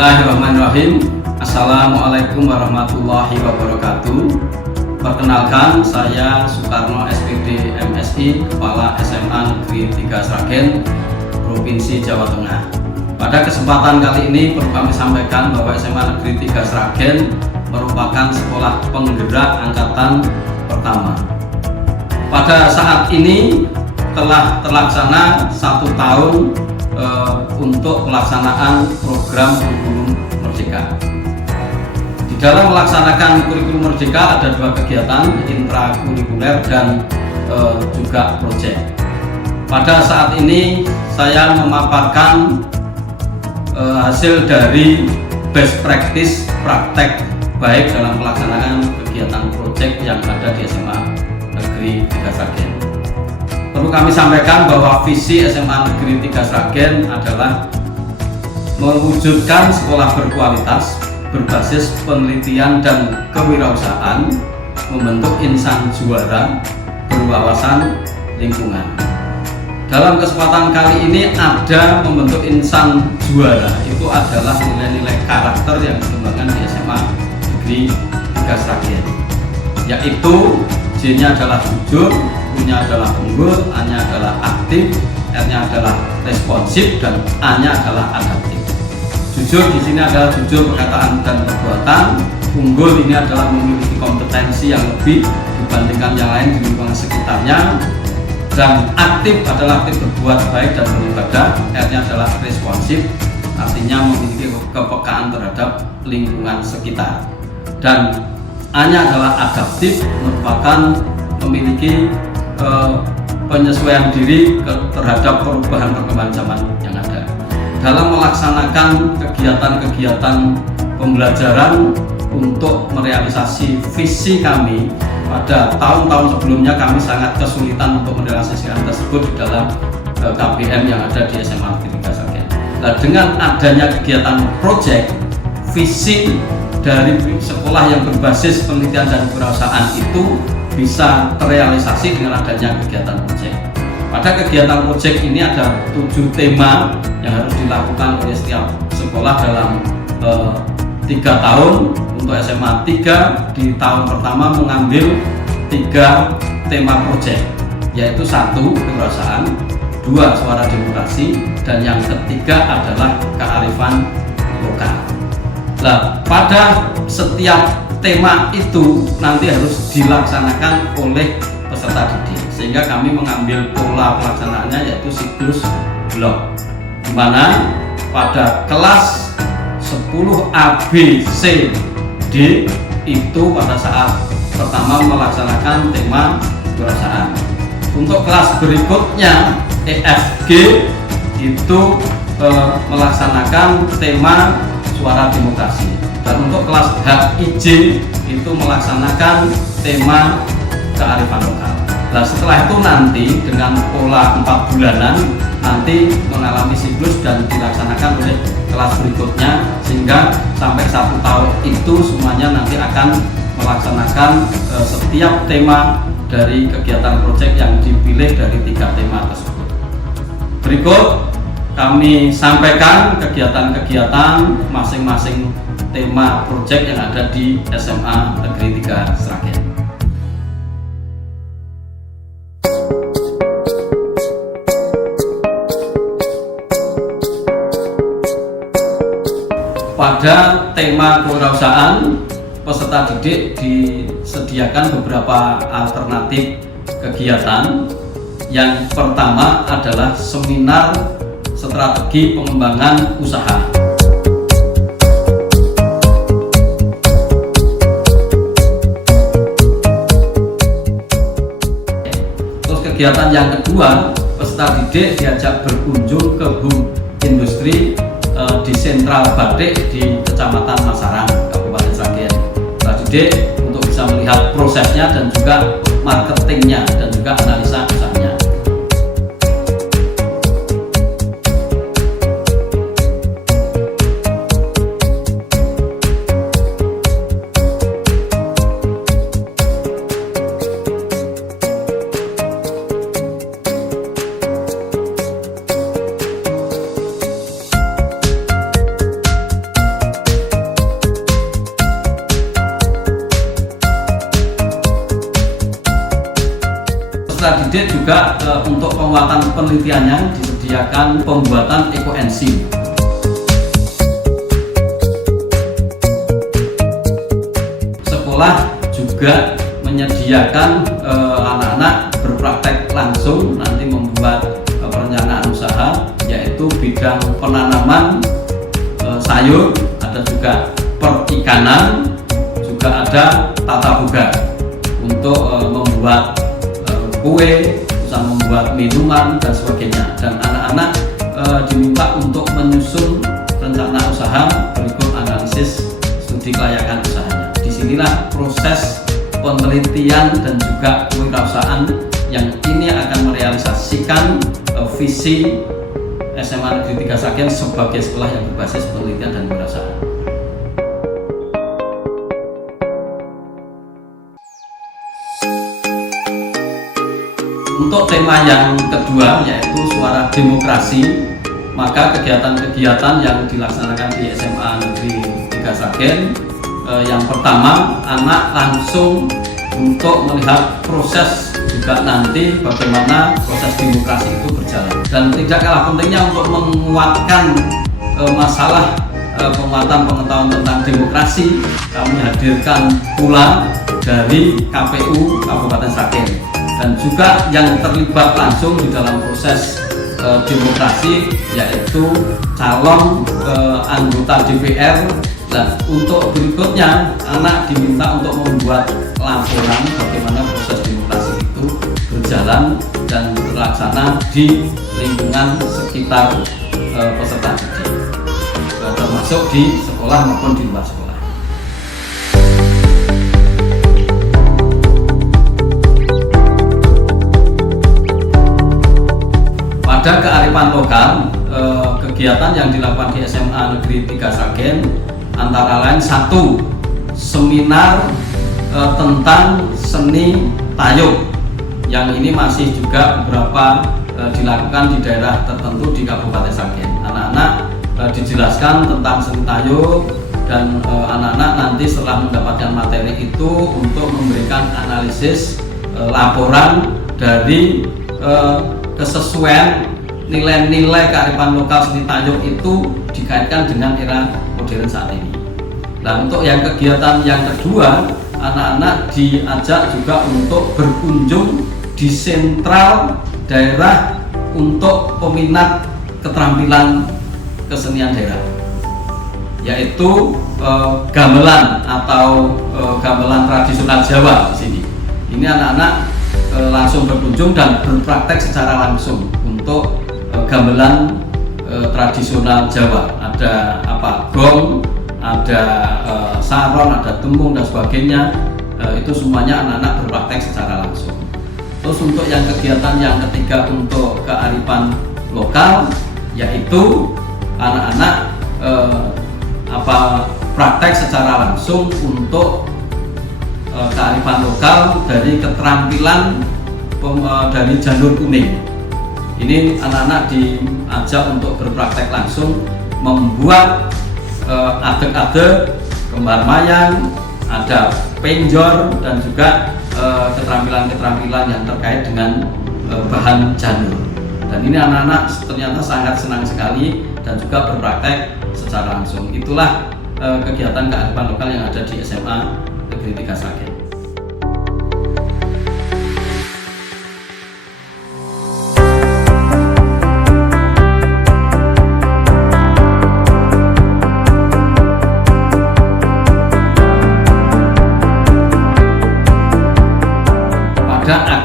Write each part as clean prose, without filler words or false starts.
Bismillahirrahmanirrahim. Assalamualaikum warahmatullahi wabarakatuh. Perkenalkan, saya Soekarno SPD MSI, Kepala SMA Negeri 3 Sragen, Provinsi Jawa Tengah. Pada kesempatan kali ini perlu kami sampaikan bahwa SMA Negeri 3 Sragen merupakan sekolah penggerak angkatan pertama. Pada saat ini telah terlaksana 1 tahun untuk pelaksanaan program kurikulum Merdeka. Di dalam melaksanakan kurikulum Merdeka ada 2 kegiatan, intrakurikuler dan juga proyek. Pada saat ini saya memaparkan hasil dari best practice praktek baik dalam pelaksanaan kegiatan proyek yang ada di SMA Negeri 3 Sragen. Perlu kami sampaikan bahwa visi SMA Negeri 3 Sragen adalah mewujudkan sekolah berkualitas, berbasis penelitian dan kewirausahaan, membentuk insan juara, berwawasan lingkungan. Dalam kesempatan kali ini ada membentuk insan juara, itu adalah nilai-nilai karakter yang dikembangkan di SMA Negeri 3 Sragen, yaitu J-nya adalah jujur, U-nya adalah unggul, A-nya adalah aktif, R-nya adalah responsif, dan A-nya adalah adaptif. Jujur di sini adalah jujur perkataan dan perbuatan. Unggul ini adalah memiliki kompetensi yang lebih dibandingkan yang lain di lingkungan sekitarnya. Dan aktif adalah aktif berbuat baik dan beribadah. R-nya adalah responsif, artinya memiliki kepekaan terhadap lingkungan sekitar. Dan A-nya adalah adaptif, merupakan memiliki penyesuaian diri terhadap perubahan perkembangan zaman yang ada. Dalam melaksanakan kegiatan-kegiatan pembelajaran untuk merealisasi visi kami pada tahun-tahun sebelumnya, kami sangat kesulitan untuk merealisasikan tersebut di dalam KBM yang ada di SMA Negeri 3 Sragen. Nah, dengan adanya kegiatan proyek, visi dari sekolah yang berbasis penelitian dan kewirausahaan itu bisa terrealisasi dengan adanya kegiatan proyek. Pada kegiatan proyek ini ada 7 tema yang harus dilakukan oleh setiap sekolah dalam 3 tahun. Untuk SMA 3 di tahun pertama mengambil 3 tema proyek, yaitu 1 kewirausahaan, 2 suara demokrasi, dan yang ketiga adalah kearifan lokal. Nah, pada setiap tema itu nanti harus dilaksanakan oleh peserta didik, sehingga kami mengambil pola pelaksanaannya yaitu siklus blok, di mana pada kelas 10 A, B, C, D itu pada saat pertama melaksanakan tema kewirausahaan. Untuk kelas berikutnya E, F, G itu melaksanakan tema suara demokrasi, dan untuk kelas H, I, J itu melaksanakan tema kearifan lokal. Nah, setelah itu nanti dengan pola 4 bulanan nanti mengalami siklus dan dilaksanakan oleh kelas berikutnya, sehingga sampai 1 tahun itu semuanya nanti akan melaksanakan setiap tema dari kegiatan proyek yang dipilih dari 3 tema tersebut. Berikut kami sampaikan kegiatan-kegiatan masing-masing tema proyek yang ada di SMA Negeri 3 Sragen. Pada tema kewirausahaan, peserta didik disediakan beberapa alternatif kegiatan. Yang pertama adalah seminar strategi pengembangan usaha. Terus kegiatan yang kedua, peserta didik diajak berkunjung ke hub industri di sentral batik di Kecamatan Masarang, Kabupaten Sragen. Peserta didik untuk bisa melihat prosesnya dan juga marketingnya dan juga analisa usahanya. didik juga untuk penguatan penelitiannya disediakan pembuatan ekoenzim. Sekolah juga menyediakan anak-anak berpraktek langsung nanti membuat perencanaan usaha, yaitu bidang penanaman sayur, ada juga perikanan, juga ada tata boga untuk membuat kue, bisa membuat minuman dan sebagainya. Dan anak-anak diminta untuk menyusun rencana usaha berikut analisis studi kelayakan usahanya. Disinilah proses penelitian dan juga kewirausahaan yang ini akan merealisasikan visi SMA Negeri 3 Sragen sebagai sekolah yang berbasis penelitian dan kewirausahaan. Untuk tema yang kedua, yaitu suara demokrasi, maka kegiatan-kegiatan yang dilaksanakan di SMA Negeri 3 Sragen, yang pertama, anak langsung untuk melihat proses juga nanti bagaimana proses demokrasi itu berjalan. Dan tidak kalah pentingnya untuk menguatkan masalah penguatan pengetahuan tentang demokrasi, kami hadirkan pula dari KPU Kabupaten Sragen. Dan juga yang terlibat langsung di dalam proses demokrasi yaitu calon anggota DPR. Nah, untuk berikutnya anak diminta untuk membuat laporan bagaimana proses demokrasi itu berjalan dan terlaksana di lingkungan sekitar peserta didik, termasuk di sekolah maupun di luar sekolah. Pada kearifan lokal, kegiatan yang dilakukan di SMA Negeri 3 Sragen antara lain satu, seminar tentang seni tayub, yang ini masih juga beberapa dilakukan di daerah tertentu di Kabupaten Sragen. Anak-anak dijelaskan tentang seni tayub dan anak-anak nanti setelah mendapatkan materi itu untuk memberikan analisis laporan dari kesesuaian nilai-nilai kearifan lokal seni tayub itu dikaitkan dengan era modern saat ini. Nah, untuk yang kegiatan yang kedua, anak-anak diajak juga untuk berkunjung di sentral daerah untuk peminat keterampilan kesenian daerah, yaitu gamelan atau gamelan tradisional Jawa di sini. Ini anak-anak langsung berkunjung dan berpraktek secara langsung untuk gamelan tradisional Jawa. Ada gong, ada saron, ada tembung dan sebagainya. Itu semuanya anak-anak berpraktek secara langsung. Terus untuk yang kegiatan yang ketiga untuk kearifan lokal, yaitu anak-anak praktek secara langsung untuk kearifan lokal dari keterampilan dari janur kuning. Ini anak-anak diajak untuk berpraktek langsung membuat adeg-adeg, kembar mayang, ada penjor dan juga keterampilan-keterampilan yang terkait dengan bahan janur. Dan ini anak-anak ternyata sangat senang sekali dan juga berpraktek secara langsung. Itulah kegiatan kearifan lokal yang ada di SMA Negeri 3 Sragen.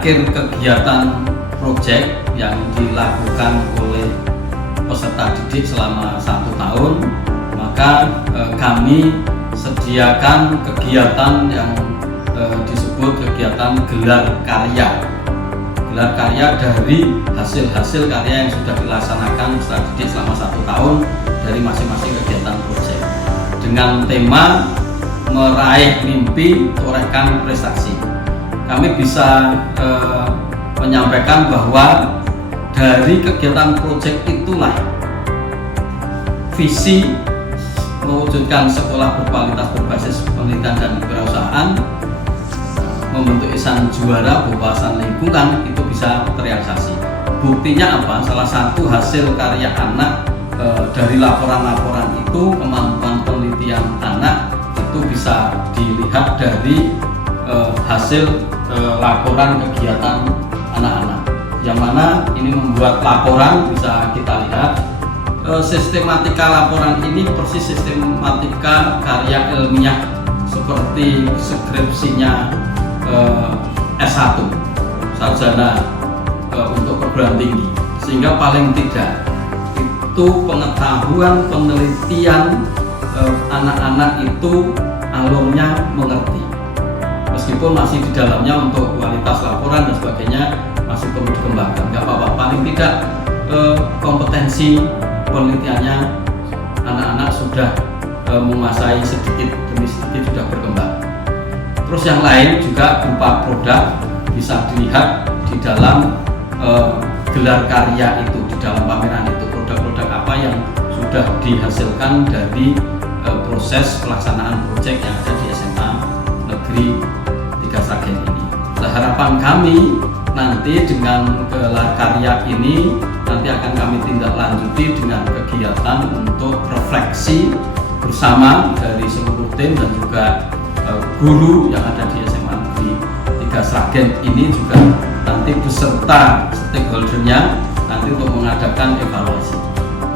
Akhir kegiatan proyek yang dilakukan oleh peserta didik selama 1 tahun, maka kami sediakan kegiatan yang disebut kegiatan gelar karya. Gelar karya dari hasil-hasil karya yang sudah dilaksanakan peserta didik selama 1 tahun dari masing-masing kegiatan proyek, dengan tema meraih mimpi, torehkan prestasi. Kami bisa menyampaikan bahwa dari kegiatan proyek itulah visi mewujudkan sekolah berkualitas berbasis penelitian dan kewirausahaan, membentuk insan juara berwawasan lingkungan itu bisa bisa terrealisasi. Buktinya apa? Salah satu hasil karya anak dari laporan-laporan itu, kemampuan penelitian anak itu bisa dilihat dari hasil laporan kegiatan anak-anak, yang mana ini membuat laporan bisa kita lihat sistematika laporan ini persis sistematika karya ilmiah seperti skripsinya S1 sarjana untuk perguruan tinggi, sehingga paling tidak itu pengetahuan penelitian anak-anak itu alurnya mengerti, meskipun masih di dalamnya untuk kualitas laporan dan sebagainya masih perlu dikembangkan. Nggak apa-apa, paling tidak kompetensi penelitiannya anak-anak sudah menguasai sedikit demi sedikit, sudah berkembang. Terus yang lain juga berupa produk bisa dilihat di dalam gelar karya itu, di dalam pameran itu, produk-produk apa yang sudah dihasilkan dari proses pelaksanaan proyek yang ada di SMA Negeri 3 Sragen ini. Nah, harapan kami nanti dengan gelar karya ini nanti akan kami tindak lanjuti dengan kegiatan untuk refleksi bersama dari seluruh tim dan juga guru yang ada di SMA Negeri 3 Sragen ini, juga nanti beserta stakeholdernya nanti untuk mengadakan evaluasi.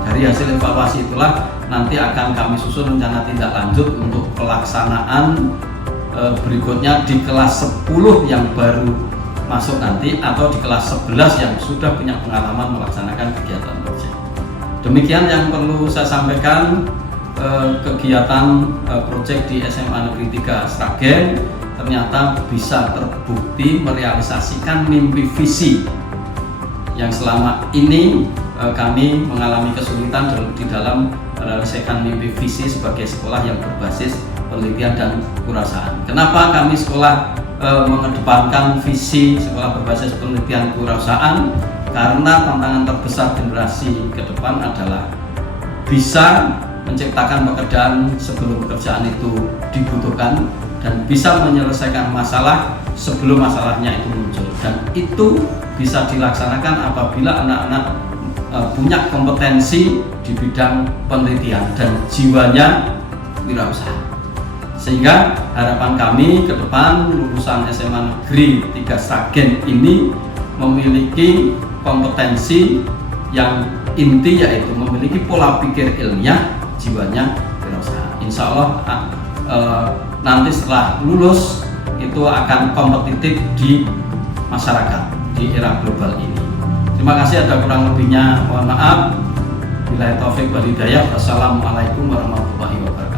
Dari hasil evaluasi itulah nanti akan kami susun rencana tindak lanjut untuk pelaksanaan berikutnya di kelas 10 yang baru masuk nanti, atau di kelas 11 yang sudah punya pengalaman melaksanakan kegiatan proyek. Demikian yang perlu saya sampaikan. Kegiatan proyek di SMA Negeri 3 Sragen ternyata bisa terbukti merealisasikan mimpi visi yang selama ini kami mengalami kesulitan di dalam menyelesaikan mimpi visi sebagai sekolah yang berbasis penelitian dan kewirausahaan. Kenapa kami sekolah mengedepankan visi sekolah berbasis penelitian kewirausahaan? Karena tantangan terbesar generasi ke depan adalah bisa menciptakan pekerjaan sebelum pekerjaan itu dibutuhkan dan bisa menyelesaikan masalah sebelum masalahnya itu muncul, dan itu bisa dilaksanakan apabila anak-anak punya kompetensi di bidang penelitian dan jiwanya wirausaha. Sehingga harapan kami ke depan lulusan SMA Negeri 3 Sragen ini memiliki kompetensi yang inti, yaitu memiliki pola pikir ilmiah, jiwanya wirausaha. Insya Allah nanti setelah lulus itu akan kompetitif di masyarakat di era global ini. Terima kasih, ada kurang lebihnya mohon maaf. Billahi taufik wal hidayah. Wassalamualaikum warahmatullahi wabarakatuh.